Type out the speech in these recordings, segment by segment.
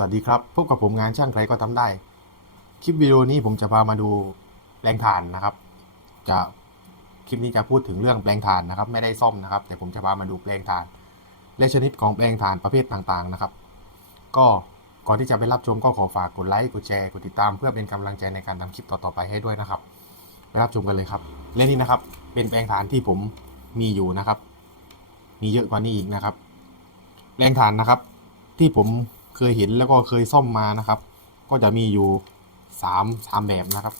สวัสดีครับ พบกับผมงานช่างใครก็ทำได้ คลิปวิดีโอนี้ผมจะพามาดูแปลงถ่านนะครับ จะคลิปนี้จะพูดถึงเรื่องแปลงถ่านนะครับ ไม่ได้ซ่อมนะครับ แต่ผมจะพามาดูแปลงถ่าน และชนิดของแปลงถ่านประเภทต่างๆนะครับ ก็ก่อนที่จะไปรับชมก็ขอฝากกดไลค์กดแชร์กดติดตาม เพื่อเป็นกำลังใจในการทำคลิปต่อๆไปให้ด้วยนะครับไปรับชมกันเลยครับและนี่นะครับ เป็นแปลงถ่านที่ผมมีอยู่นะครับ มีเยอะกว่านี้อีกนะครับแปลงถ่านนะครับ ที่ผม เคยเห็นแล้วก็เคยซ่อมมานะครับ ก็จะมีอยู่สามสามแบบนะครับ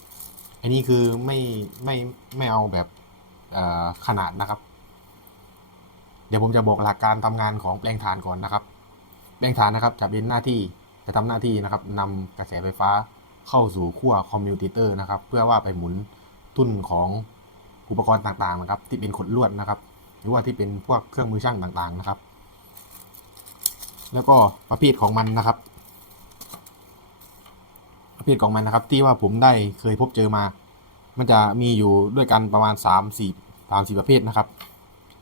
อันนี้คือไม่ไม่ไม่เอาแบบขนาดนะครับ เดี๋ยวผมจะบอกหลักการทำงานของแปลงถ่านก่อนนะครับ แปลงถ่านนะครับจะเป็นหน้าที่จะทำหน้าที่นะครับนำกระแสไฟฟ้าเข้าสู่ขั้วคอมมิวเตอร์นะครับ เพื่อว่าไปหมุนทุ่นของอุปกรณ์ต่างๆนะครับ ที่เป็นขดลวดนะครับ หรือว่าที่เป็นพวกเครื่องมือช่างต่างๆนะครับ แล้วก็ประเภทของมันนะครับ ประเภทของมันนะครับ ที่ว่าผมได้เคยพบเจอมา มันจะมีอยู่ด้วยกันประมาณ 3 4 3 4ประเภทนะครับ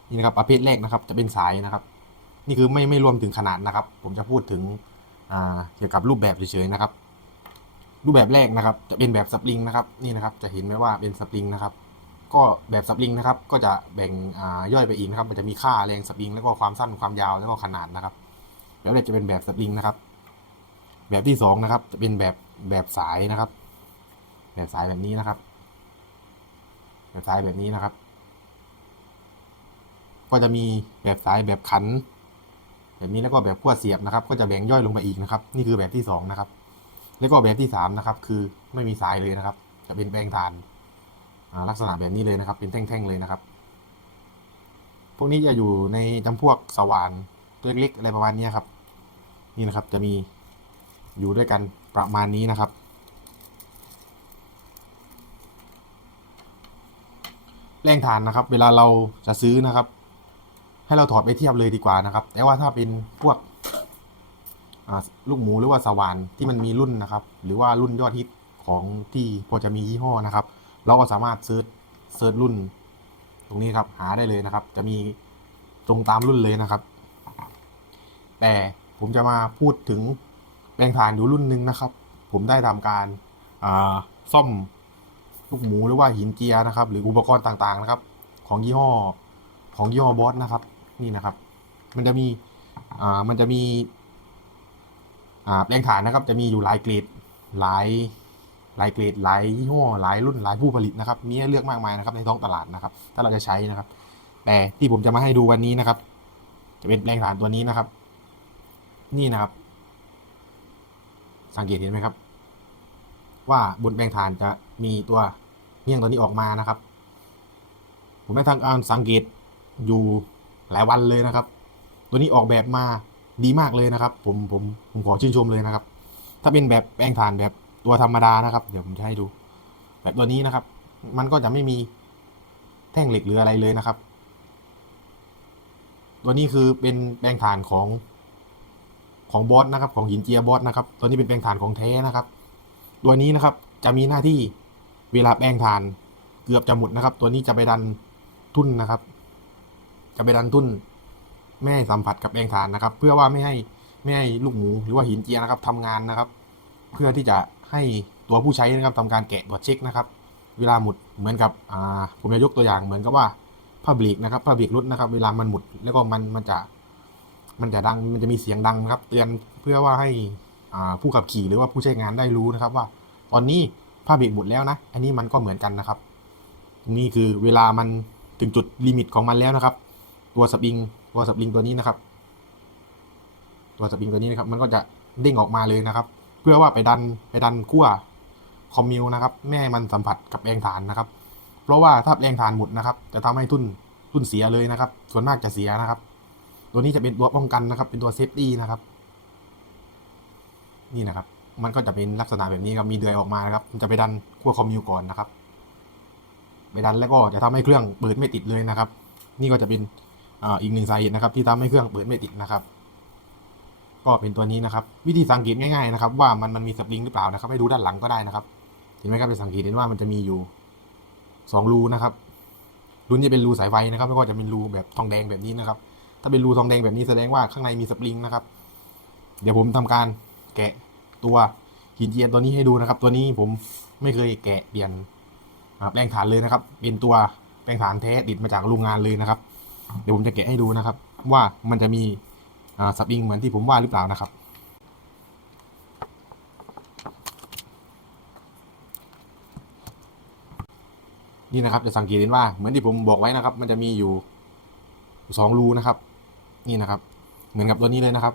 นี่นะครับประเภทแรกนะครับ จะเป็นสายนะครับ นี่คือไม่ไม่รวมถึงขนาดนะครับ ผมจะพูดถึงเกี่ยวกับรูปแบบเฉยๆนะครับ รูปแบบแรกนะครับ จะเป็นแบบสปริงนะครับ นี่นะครับ จะเห็นไหมว่าเป็นสปริงนะครับก็แบบสปริงนะครับ ก็จะแบ่งย่อยไปอีกนะครับ มันจะมีค่าแรงสปริง แล้วก็ความสั้นความยาวแล้วก็ขนาดนะครับ แบบแรกจะเป็นแบบสปริงนะครับ แบบที่สองนะครับ จะเป็นแบบแบบสายนะครับ แบบสายแบบนี้นะครับ แบบสายแบบนี้นะครับ ก็จะมีแบบสายแบบขัน แบบนี้แล้วก็แบบขั้วเสียบนะครับ ก็จะแบ่งย่อยลงไปอีกนะครับ นี่คือแบบที่สองนะครับ แล้วก็แบบที่สามนะครับ คือไม่มีสายเลยนะครับ จะเป็นแปลงทานลักษณะแบบนี้เลยนะครับ เป็นแท่งๆเลยนะครับ พวกนี้จะอยู่ในจำพวกสว่านตัวเล็กๆอะไรประมาณนี้ครับ นี่นะครับ จะมีอยู่ด้วยกันประมาณนี้นะครับ แรงฐานนะครับ เวลาเราจะซื้อนะครับ ให้เราถอดไปเทียบเลยดีกว่านะครับ แต่ว่าถ้าเป็นพวกลูกหมูหรือว่าสว่านที่มันมีรุ่นนะครับ หรือว่ารุ่นยอดฮิตของที่พอจะมียี่ห้อนะครับ เราก็สามารถเซิร์ชเซิร์ชรุ่น ตรงนี้ครับหาได้เลยนะครับ จะมีตรงตามรุ่นเลยนะครับ แต่ ผมจะมาพูดถึงแปลงถ่านอยู่รุ่นหนึ่งนะครับ ผมได้ทำการาซ่อมลูกหมูหรือว่าหินเจียนะครับ หรืออุปกรณ์ต่างๆนะครับ ของยี่ห้อของยี่ห้อบอสนะครับ นี่นะครับ มันจะมีมันจะมีแปลงถ่านนะครับ จะมีอยู่หลายเกรดหลายหลายเกรดหลายยี่ห้อหลายรุ่นหลายผู้ผลิตนะครับมีให้เลือกมากมายนะครับในท้องตลาดนะครับ ถ้าเราจะใช้นะครับ แต่ที่ผมจะมาให้ดูวันนี้นะครับ จะเป็นแปลงถ่านตัวนี้นะครับ นี่นะครับ สังเกตเห็นไหมครับ ว่าบนแปลงถ่านจะมีตัวเงี้ยงตัวนี้ออกมานะครับ ผมได้ทางการสังเกตอยู่หลายวันเลยนะครับ ตัวนี้ออกแบบมาดีมากเลยนะครับ ผมผมผมขอชื่นชมเลยนะครับ ถ้าเป็นแบบแปลงถ่านแบบตัวธรรมดานะครับ เดี๋ยวผมจะให้ดู แบบตัวนี้นะครับ มันก็จะไม่มีแท่งเหล็กหรืออะไรเลยนะครับ ตัวนี้คือเป็นแปลงถ่านของ ของบอสนะครับของหินเจียบอสนะครับตัวนี้เป็นแปลงถ่านของแท้นะครับ ตัวนี้นะครับจะมีหน้าที่เวลาแปลงถ่านเกือบจะหมดนะครับ ตัวนี้จะไปดันทุ่นนะครับ จะไปดันทุ่นไม่ให้สัมผัสกับแปลงถ่านนะครับ เพื่อว่าไม่ให้ไม่ให้ลูกหมูหรือว่าหินเจียนะครับทำงานนะครับ เพื่อที่จะให้ตัวผู้ใช้นะครับทำการแกะตรวจเช็คนะครับ เวลาหมุดเหมือนกับผมจะยกตัวอย่างเหมือนกับว่าผ้าเบรกนะครับผ้าเบรกรถนะครับ เวลามันหมุดแล้วก็มันมันจะ มันจะดังมันจะมีเสียงดังนะครับ เตือนเพื่อว่าให้อ่าผู้ขับขี่หรือว่าผู้ใช้งานได้รู้นะครับ ว่า ตอนนี้ผ้าเบรกหมุดแล้วนะ อันนี้มันก็เหมือนกันนะครับนี่คือเวลามันถึงจุดลิมิตของมันแล้วนะครับ ตัวสปริงตัวสปริงตัวนี้นะครับ ตัวสปริงตัวนี้นะครับ มันก็จะเด้งออกมาเลยนะครับ เพื่อว่าไปดันไปดันขั้วคอมมิวนะครับไม่มันสัมผัสกับแรงฐานนะครับ เพราะว่าถ้าแรงฐานหมดนะครับ จะทำให้ทุ่นทุ่นเสียเลยนะครับ ส่วนมากจะเสียนะครับ ตัวนี้จะเป็นตัวป้องกันนะครับ เป็นตัวเซฟตี้นะครับ นี่นะครับ มันก็จะเป็นลักษณะแบบนี้ครับ มีเดือยออกมานะครับ มันจะไปดันขั้วคอมมิวก่อนนะครับ ไปดันแล้วก็จะทำให้เครื่องเปิดไม่ติดเลยนะครับ นี่ก็จะเป็นอ,อีกหนึ่งสาเหตุนะครับ ที่ทำให้เครื่องเปิดไม่ติดนะครับ ก็เป็นตัวนี้นะครับ วิธีสังเกตง่ายๆนะครับ ว่ามันมันมีสปริงหรือเปล่านะครับให้ดูด้านหลังก็ได้นะครับ เห็นไหมครับจะสังเกตเห็นว่ามันจะมีอยู่สองรูนะครับ รูนี้เป็นรูสายไฟนะครับ แล้วก็จะเป็นรูแบบทองแดงแบบนี้นะครับ ถ้าเป็นรูทองแดงแบบนี้แสดงว่าข้างในมีสปริงนะครับ เดี๋ยวผมทำการแกะตัวหินเจียนตัวนี้ให้ดูนะครับ ตัวนี้ผมไม่เคยแกะเปลี่ยนแปลงฐานเลยนะครับ เป็นตัวแปลงฐานแท้ติดมาจากโรงงานเลยนะครับ เดี๋ยวผมจะแกะให้ดูนะครับ ว่ามันจะมีสปริงเหมือนที่ผมว่าหรือเปล่านะครับนี่นะครับจะสังเกตเห็นว่าเหมือนที่ผมบอกไว้นะครับ มันจะมีอยู่สองรูนะครับ นี่นะครับ เหมือนกับตัวนี้เลยนะครับ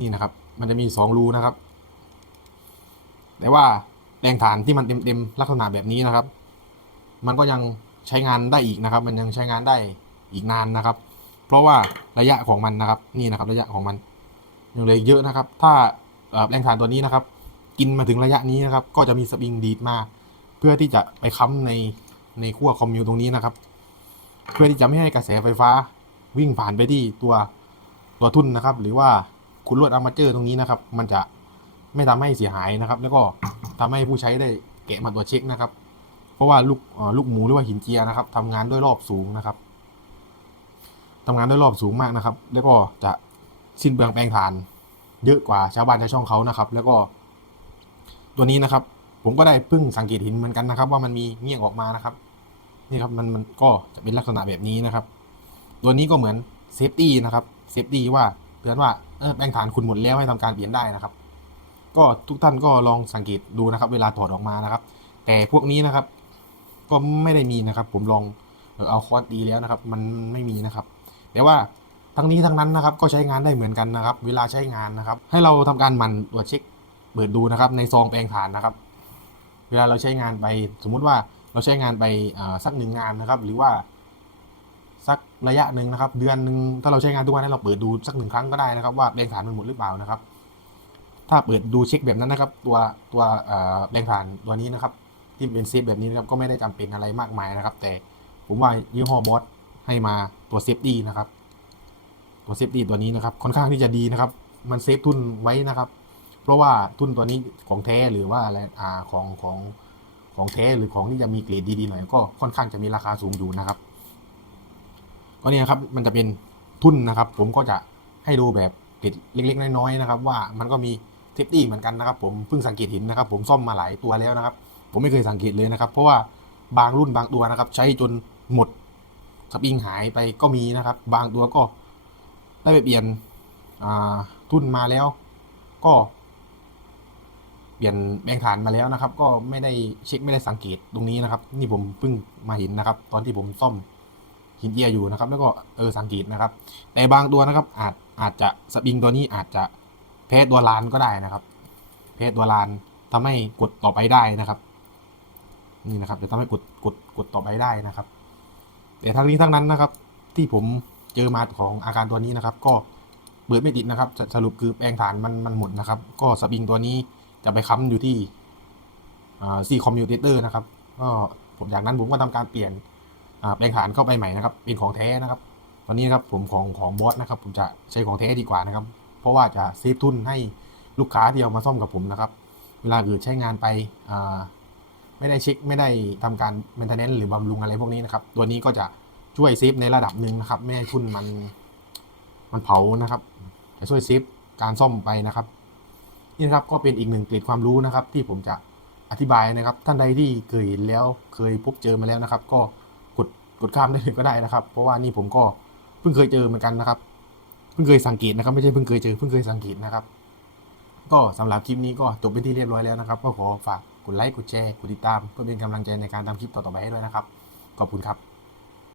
นี่นะครับ มันจะมีสองรูนะครับ แต่ว่าแรงฐานที่มันเต็มๆลักษณะแบบนี้นะครับ มันก็ยังใช้งานได้อีกนะครับ มันยังใช้งานได้อีกนานนะครับ เพราะว่าระยะของมันนะครับ นี่นะครับ ระยะของมันยังเหลือเยอะนะครับ ถ้าแรงฐานตัวนี้นะครับ กินมาถึงระยะนี้นะครับ ก็จะมีสปริงดีดมา เพื่อที่จะไปค้ำในในขั้วคอมมิวตรงนี้นะครับ เพื่อที่จะไม่ให้กระแสไฟฟ้าวิ่งผ่านไปที่ตัวตัวทุ่นนะครับ หรือว่าคุณลวดอาร์มาเจอร์ตรงนี้นะครับ มันจะไม่ทำให้เสียหายนะครับ แล้วก็ทำให้ผู้ใช้ได้แกะมาตัวเช็คนะครับ เพราะว่าลูกลูกหมูหรือว่าหินเจียนะครับทำงานด้วยรอบสูงนะครับทำงานด้วยรอบสูงมากนะครับ แล้วก็จะสิ้นเปลืองแปลงถ่าน เยอะกว่าชาวบ้านชาวช่องเขานะครับ แล้วก็ ตัวนี้นะครับ ผมก็ได้เพิ่งสังเกตเห็นเหมือนกันนะครับ ว่ามันมีเงี้ยงออกมานะครับ นี่ครับมันมันก็จะเป็นลักษณะแบบนี้นะครับ ตัวนี้ก็เหมือนเซฟตี้นะครับเซฟตี้ว่าเตือนว่าเออแป้งฐานคุณหมดแล้วให้ทำการเปลี่ยนได้นะครับ ก็ทุกท่านก็ลองสังเกตดูนะครับ เวลาถอดออกมานะครับ แต่พวกนี้นะครับ ก็ไม่ได้มีนะครับ ผมลองเอาคอร์สดีแล้วนะครับ มันไม่มีนะครับ แต่ว่าทั้งนี้ทั้งนั้นนะครับ ก็ใช้งานได้เหมือนกันนะครับ เวลาใช้งานนะครับ ให้เราทำการมันตรวจเช็คเปิดดูนะครับ ในซองแปลงฐานนะครับ เวลาเราใช้งานไปสมมุติว่า เราใช้งานไปสักหนึ่งงานนะครับ หรือว่าสักระยะหนึ่งนะครับ เดือนหนึ่งถ้าเราใช้งานทุกวันให้เราเปิดดูสักหนึ่งครั้งก็ได้นะครับ ว่าแปลงฐานมันหมดหรือเปล่านะครับ ถ้าเปิดดูเช็คแบบนั้นนะครับ ตัวตัวแปลงฐานตัวนี้นะครับ ที่เป็นเซฟแบบนี้นะครับก็ไม่ได้จำเป็นอะไรมากมายนะครับ แต่ผมว่ายี่ห้อบอสให้มาตัวเซฟตี้นะครับ ตัวเซฟตี้ตัวนี้นะครับ ค่อนข้างที่จะดีนะครับ มันเซฟทุนไว้นะครับ เพราะว่าทุนตัวนี้ของแท้หรือว่าอะไรอ่าของของ ของแท้หรือของที่จะมีเกรดดีๆหน่อยก็ค่อนข้างจะมีราคาสูงอยู่นะครับ ก็เนี่ยครับมันจะเป็นทุนนะครับ ผมก็จะให้ดูแบบเกรดเล็ก ๆ น้อยๆนะครับ ว่ามันก็มีเซฟตี้เหมือนกันนะครับ ผมเพิ่งสังเกตเห็นนะครับ ผมซ่อมมาหลายตัวแล้วนะครับ ผมไม่เคยสังเกตเลยนะครับ เพราะว่าบางรุ่นบางตัวนะครับ ใช้จนหมดสปริงหายไปก็มีนะครับ บางตัวก็ได้ไปเปลี่ยนทุนมาแล้ว ก็ เปลี่ยนแบงค์ฐานมาแล้วนะครับ ก็ไม่ได้เช็คไม่ได้สังเกตตรงนี้นะครับ นี่ผมเพิ่งมาเห็นนะครับ ตอนที่ผมซ่อมหินเจียอยู่นะครับ แล้วก็เออสังเกตนะครับ แต่บางตัวนะครับ อาจอาจจะสปริงตัวนี้อาจจะแพ้ตัวลานก็ได้นะครับ แพ้ตัวลานทำให้กดต่อไปได้นะครับ นี่นะครับจะทำให้กดกดกดต่อไปได้นะครับ แต่ทั้งนี้ทั้งนั้นนะครับ ที่ผมเจอมาของอาการตัวนี้นะครับ ก็เปิดไม่ติดนะครับสสรุปคือแปลงฐานมันมันหมดนะครับ ก็สปริงตัวนี้ จะไปค้ำอยู่ที่ซีคอมมิวเตอร์นะครับก็ผมจากนั้นผมก็ทำการเปลี่ยนอ่าแปลงฐานเข้าไปใหม่นะครับ เป็นของแท้นะครับ ตอนนี้นะครับผมของของบอสนะครับ ผมจะใช้ของแท้ดีกว่านะครับ เพราะว่าจะเซฟทุนให้ลูกค้าที่เอามาซ่อมกับผมนะครับ เวลาเกิดใช้งานไปไม่ได้เช็คไม่ได้ทำการ maintenance หรือบำรุงอะไรพวกนี้นะครับ ตัวนี้ก็จะช่วยเซฟในระดับหนึ่งนะครับ ไม่ให้ทุนมันมันเผานะครับ จะช่วยเซฟการซ่อมไปนะครับ นี่นะครับก็เป็นอีกหนึ่งเกร็ดความรู้นะครับ ที่ผมจะอธิบายนะครับ ท่านใดที่เคยเห็นแล้วเคยพบเจอมาแล้วนะครับ ก็กดกดข้ามได้เลยก็ได้นะครับ เพราะว่านี่ผมก็เพิ่งเคยเจอเหมือนกันนะครับ เพิ่งเคยสังเกตนะครับ ไม่ใช่เพิ่งเคยเจอเพิ่งเคยสังเกตนะครับ ก็สำหรับคลิปนี้ก็จบเป็นที่เรียบร้อยแล้วนะครับ ก็ขอฝากกดไลค์กดแชร์กดติดตามเพื่อเป็นกำลังใจในการทำคลิปต่อๆไปให้ด้วยนะครับขอบคุณครับ